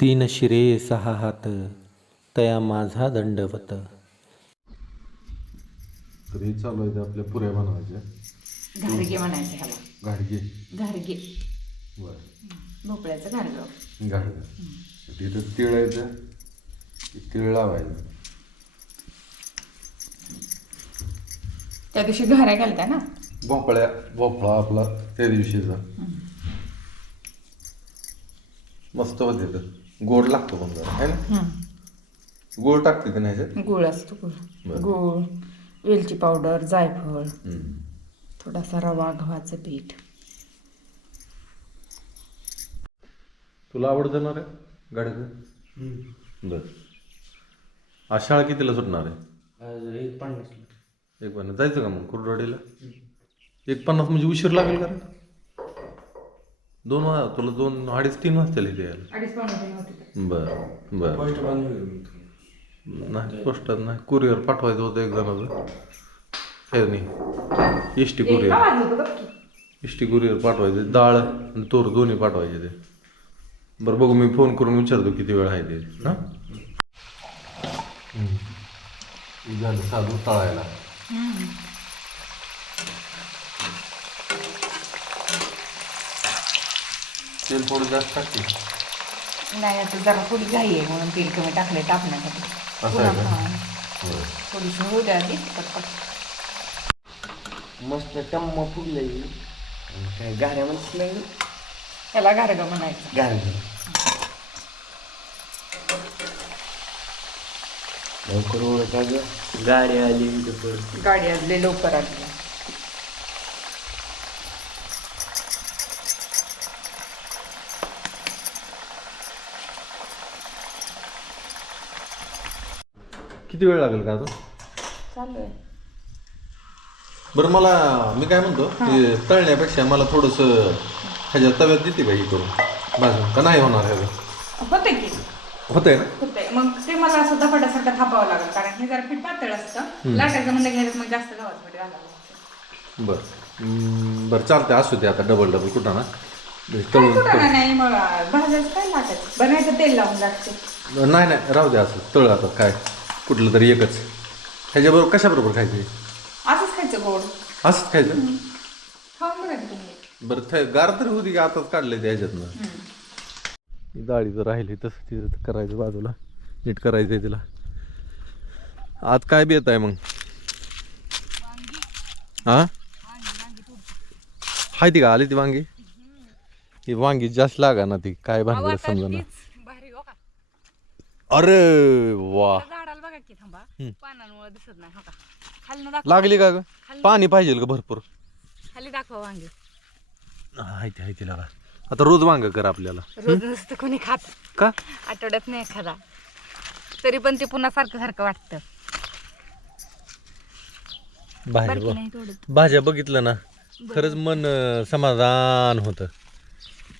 तीन शिरे सहा हात तया माझा दंडवत. तर हे चालू आहे ते आपल्या पुऱ्या बनवायच्या. घारगे म्हणायचं ह्याला. गाडगे घारगे बर. भोपळ्याचं घारगं गाडगं तिथं तिळ आहे ते तिळ लावायचं. त्या दिवशी घाऱ्या घालत्या ना? भोपळ्या भोपळा आपला त्या दिवशीचा. मस्त होते तर. गोड लागतो पण जरा है ना? गोड टाकते ते नाही ह्याच्यात? गुळ असतो गुळ बरं. गुळ वेलची पावडर जायफळ हम्म. थोडासा रवा गव्हाचं पीठ. तुला आवडतं ना रे गाडीचं? बर. आज शाळा कितीला सुटणार आहे? एक पन्नास एक पन्नास. जायचं का मग कुरडवाडीला? एक पन्नास म्हणजे उशीर लागेल का रे? दोन वाज तुला दोन अडीच तीन वाजता इथे यायला. अडीच पावणे होते बर बर. नाही पोस्टात नाही. कुरिअर पाठवायचं होतं एक जणाचं फेरणी S T courier S T courier पाठवायचं. डाळ आणि तोर दोन्ही पाठवायचे ते. बरं बघू मी फोन करून विचारतो किती वेळ आहे ते. हां? झालं चालू तळायला. तेल थोडं जास्त टाकते. नाही आता जरा थोडी घाई आहे म्हणून तेल कमी टाकले टाकण्यासाठी असं आहे का? पुन्हा. होय. थोडीशी होऊ द्या आधी पटपट. मस्त टम्म फुगलंय. काय गाड्या म्हणत नाही त्याला घारगं म्हणायचं. गाडी लवकर ओळखा गाडी आली इथं गाडी आज लय लवकर आली. किती वेळ लागेल का आता? चालू आहे. बरं मला मी काय म्हणतो ते तळण्यापेक्षा मला थोडस ह्याच्या तव्यात देते का हे करून भाजून. का नाही होणार ह्याचं? होते की. होतंय ना? होते मग ते मला असं धपाट्यासारखं थापावं लागेल कारण हे जरा पीठ पातळ असतं. लाटायचं म्हणलं घ्यायचं मग जास्त गव्हाचं पीठ घालावं लागतं. बरं. हम्म, बरं चालतंय. असू दे आता डबल डबल कुठं ना. तळून कुठं नाही मग भाजायचं काय लाटायचं? बनायचं तेल लावून लागते नाही नाही राहू दे असं तळ आता काय? कुठलं तरी एकच. ह्याच्याबरोबर कशाबरोबर खायचं? असंच खायचं गोड. असंच खायचं? खाऊन बघा की तुम्ही. बरं थ गार तरी होती की आताच काढले ते ह्याच्यातनं. ही डाळी जर राहिली तसं तिथं करायचं बाजूला. नीट करायचं आहे तिला. आज काय बेत आहे मग? हा हाय ती का? आली ती वांगी? ही वांगी जास्त लागा ना ती. काय भानगड समजा ना हो अरे वा. पानांमुळे दिसत नाही हो का? खाली दाखव लागली का ग? पाणी पाहिजे का भरपूर. खाली दाखवा वांगे. हाय ती हाय ती लागा. आता रोज वांग कर आपल्याला. रोज नसतं कोणी खात. का? आठवड्यात नाही एखादा. तरी पण ते पुन्हा सारखं सारखं वाटतं. बघ. थोडं भाज्या बघितलं ना खरंच मन अं, समाधान होतं.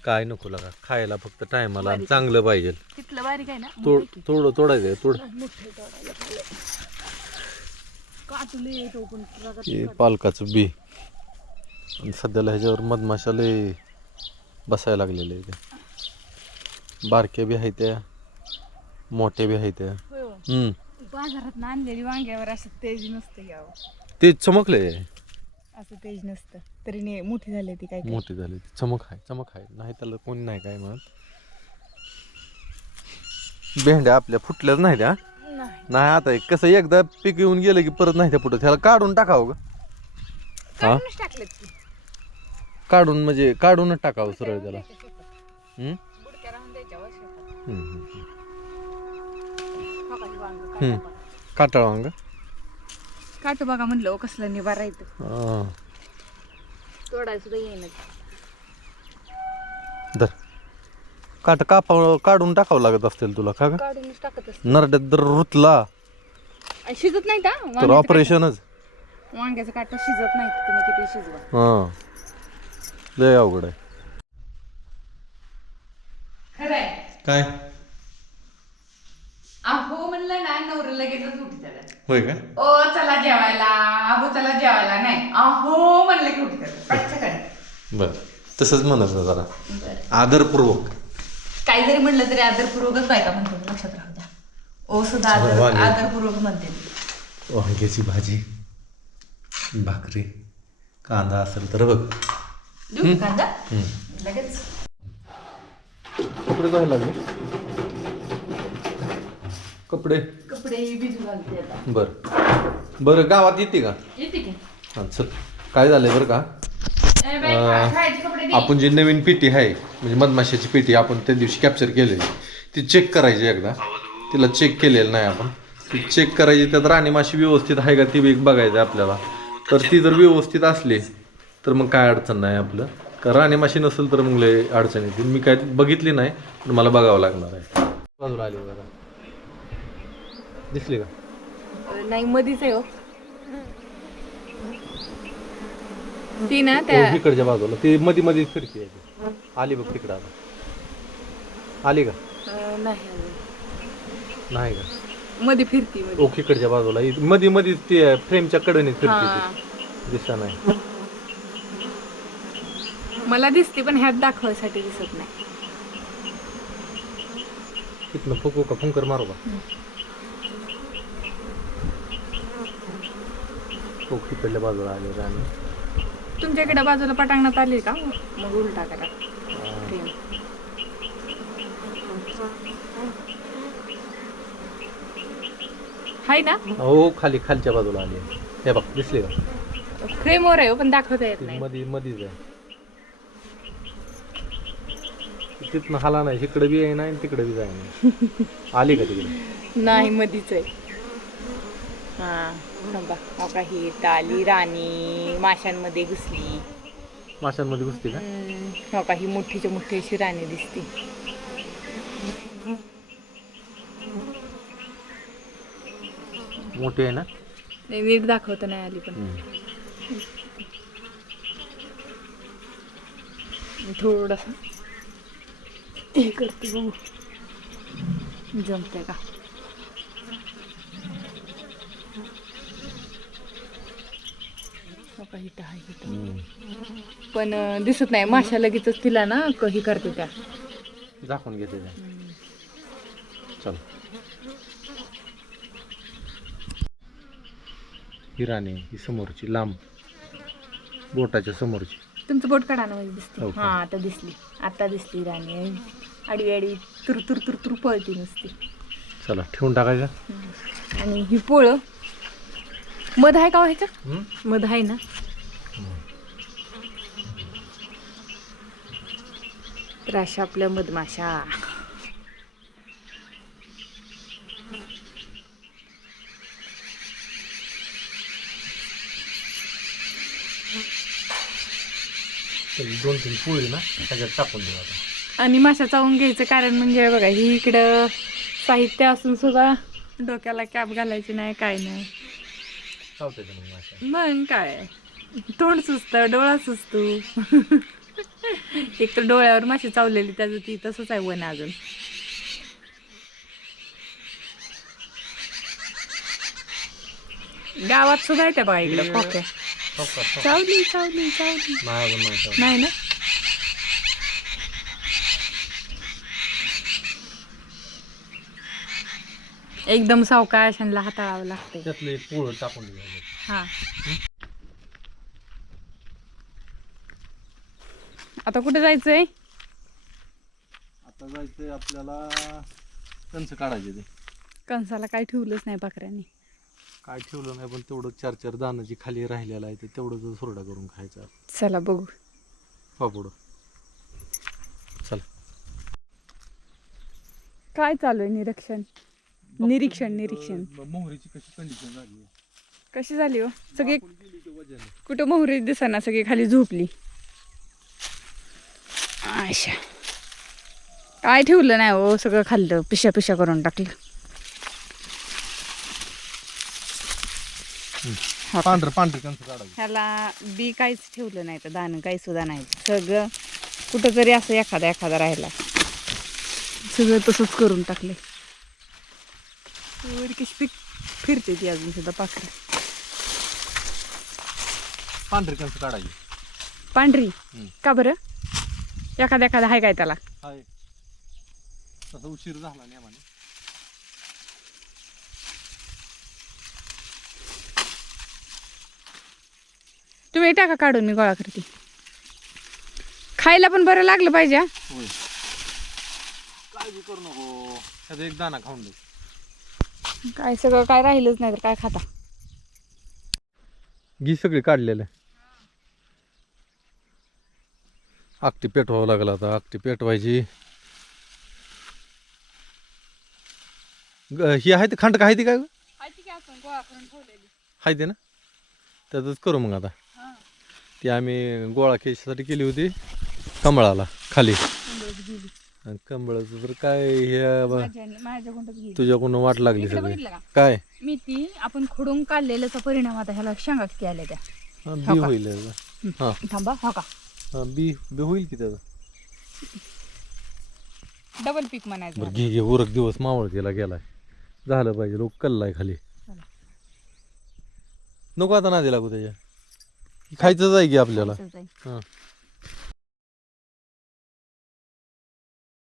काय नको लागा. खायला फक्त टायमाला आणि चांगलं पाहिजे. तिथलं बारीक आहे ना? तोड थोडं तोडायचं तोड. काटुले तो पण हे पालकाचं बी. आणि सध्याला ह्याच्यावर मधमाशाले बसायला लागलेले आहे ते बारक्या बी आहेत त्या मोठ्या बी आहेत त्या. हम्म. बाजारात आणलेली वांग्यावर असं तेज नसतं यावं. ते चमकले असं तेज नसतं. तरी ने मोठी झाली ती काय मोठे झाले ते चमक आहे चमक आहे. नाही त्याला कोणी नाही काय म्हणत. भेंड्या आपल्या फुटल्याच नाही त्या नाही. नाही आता हे कसं एकदा पीक येऊन गेलं की परत नाही त्या पुढं त्याला काढून टाकावं का? हा? काढून म्हणजे काढूनच टाकावं सरळ त्याला. हो. काटाळ वांग काटू बघा म्हणलं कसलं हा. तोडायला सुद्धा येईना. धर. काट कापाव काढून टाकावं लागत असतील तुला का? ग काढूनच टाकत असते. नरड्यात जर रुतला आणि शिजत नाही का? तर वांग्याचं ऑपरेशनच. काटं- वांग्याचं काटा शिजत नाही तुम्ही किती शिजवा. हा. लय अवघड आहे. खरंय. काय? अहो म्हणलं ना नवरं त्याला होय काय ओ चला जेवायला. अहो चला जेवायला. नाही अहो म्हणलं की उठी त्याला पटकन बर. तसंच म्हणायचं जरा. आदरपूर्वक. काही जरी म्हटलं तरी आदरपूर्वकच बायका म्हणतात लक्षात राहू द्या. ओ सुद्धा आदर. आदरपूर्वक म्हणते वांग्याची भाजी भाकरी कांदा असेल तर बघ. देऊ का कांदा? लगेच. कपडे धुवायला लागले. कपडे. कपडे भिजू घालते आता. बर. बरं गावात येते का? येते की. हा, चल. काय झालंय बरं का? ए, बाई, अं, खायचे कपडे दे. आपण जी नवीन पेटी आहे म्हणजे मधमाशाची पेटी आपण त्या दिवशी कॅप्चर केलेली. ती चेक करायची एकदा. तिला चेक केलेलं नाही आपण. ती चेक करायची त्यात राणी माशी व्यवस्थित आहे का ती एक बघायचं आपल्याला. तर ती जर व्यवस्थित असली तर मग काय अडचण नाही आपलं. कारण राणी माशी नसेल तर मग लय अडचण येते. मी काय बघितली नाही पण मला बघावं लागणार आहे. बाजूला आली बघा दिसली का? नाही मधीच आहे हो. ती ना हो, त्या इकडच्या बाजूला. ती मध्ये मध्ये फिरकी आहे ती. आली बघ तिकडं आता. आली का? अं, नाही नाही का? मध्ये फिरती मध्ये ओके इकडच्या बाजूला. इ- मध्ये मध्ये ती फ्रेमच्या कडेने फिरते हा. ती नाही. मला दिसते पण ह्यात दाखवायसाठी दिसत नाही. तिथनं फुकू का? फुंकर मारू का? ओके इकडल्या बाजूला आले राणी तुमच्या इकडे बाजूला पटांगणात आली का? मग उलटा करा. हाय ना? हो खाली खालच्या बाजूला आली. आहे. हे बघ दिसली का? फ्रेमवर आहे हो, पण दाखवता येत ती नाही. मध्ये मध्येच आहे. तिथनं हाला नाही इकडे बी आहे नाही तिकडे बी जाय नाही. आली का तिकडे? नाही मधीच आहे. हा. ताली राणी माशांमध्ये घुसली. माशांमध्ये घुसते का? हो का ही मोठीच्या मोठी अशी राणी दिसते. मोठी आहे ना? नाही, नीट दाखवता नाही आली पण. थोडस हे करते बघू. जमते का? का, इथं आहे, इथं. पण अं, दिसत नाही. माशा लगेचच तिला ना कही करते त्या. दाखवून घेते ते चल. ही राणी ही समोरची लांब. बोटाच्या समोरची. तुमचं बोट काढा ना म्हणजे दिसते. हो का? हा आता दिसली. आता दिसली राणी. आडवी आडवी तुर तुर तुर तुर पळती नुसती. चला ठेवून टाकायचं? आणि ही पोळ. मध आहे का हो ह्याच्यात? मध आहे ना. तर अशा आपल्या मधमाशा. दोन तीन पोळी ना त्याच्यात टाकून देऊ आता. आणि माशा चावून घ्यायचं कारण म्हणजे बघा ही इकडं साहित्य असून सुद्धा डोक्याला कॅप घालायची नाही काय नाही. मग काय? तोंड सुचतं डोळा सुचतो. एक तर डोळ्यावर माशी चावलेली त्याचं ती तसंच आहे वन अजून. गावात सुद्धा येते बघा इकडं. खोक्या हो? हो. चावली चावली चावलं. नाही ना? एकदम सावकाश आणि हाताळावं लागते त्यातलं एक पोळ टाकून हा. आता कुठे जायचंय? आता जायचंय आपल्याला कंच काढायचे ते. कंसाला काय ठेवलंच नाही बकऱ्यांनी. काय ठेवलं नाही पण तेवढं चार चार दाणं जी खाली राहिलेलं आहे ते तेवढं जर सोरडा करून खायचा चला बघू. पापुड चल. काय चालू आहे निरीक्षण? निरीक्षण निरीक्षण. मोहरीची कशी कंडिशन झाली कशी झाली हो? सगळे कुठं मोहरी दिसना सगळी खाली झोपली. अच्छा काय ठेवलं नाही हो सगळं खाल्लं पिशा पिशा करून टाकलं. पांढरं पांढरं ह्याला बी काहीच ठेवलं नाही तर दाणं काही सुद्धा नाही. सगळं कुठं तरी असं एखादा एखादा राहिला. सगळं तसंच करून टाकले वर कशी फिक फिरते ती अजून सुद्धा पाखरं पांढरे कंच काढायचे पांढरी. का बरं एखादा एखादा आहे काय त्याला हाय तसा उशीर झाला नाही आम्हाला तुम्ही टाका काढून मी गोळा करते खायला पण बरं लागलं पाहिजे हा. होय काय बी करू नको त्याचा एक दाना खाऊन दे काय सगळं काय राहिलंच नाही तर काय खाता? घी सगळी काढलेलं आकटी पेटवावं लागलं आता. आकटी पेटवायची. ही आहे ती खंड काय ती काय? आहे ते ना? त्यातच करू मग आता. ती आम्ही गोळा केशसाठी केली होती. कमळाला खाली. आणि कमळाचं तर काय हे कोणतंच गेली तुझ्याकडून वाट लागली सगळी. काय? मी ती आपण खोडून काढलेल्याचा परिणाम आता ह्याला शेंगा किती आल्या त्या. हा, हो बी का? होईल याचं. हा. थांबा हो का? हा बी बी होईल की त्याचं? डबल पीक म्हणायचं बरं घे घे उरक दिवस मावळतीला गेलाय. झालं पाहिजे लोक कल्लाय खाली. चला. नको आता नादी लागू त्याच्या. खायचंच आहे की आपल्याला? असंच आहे. हां.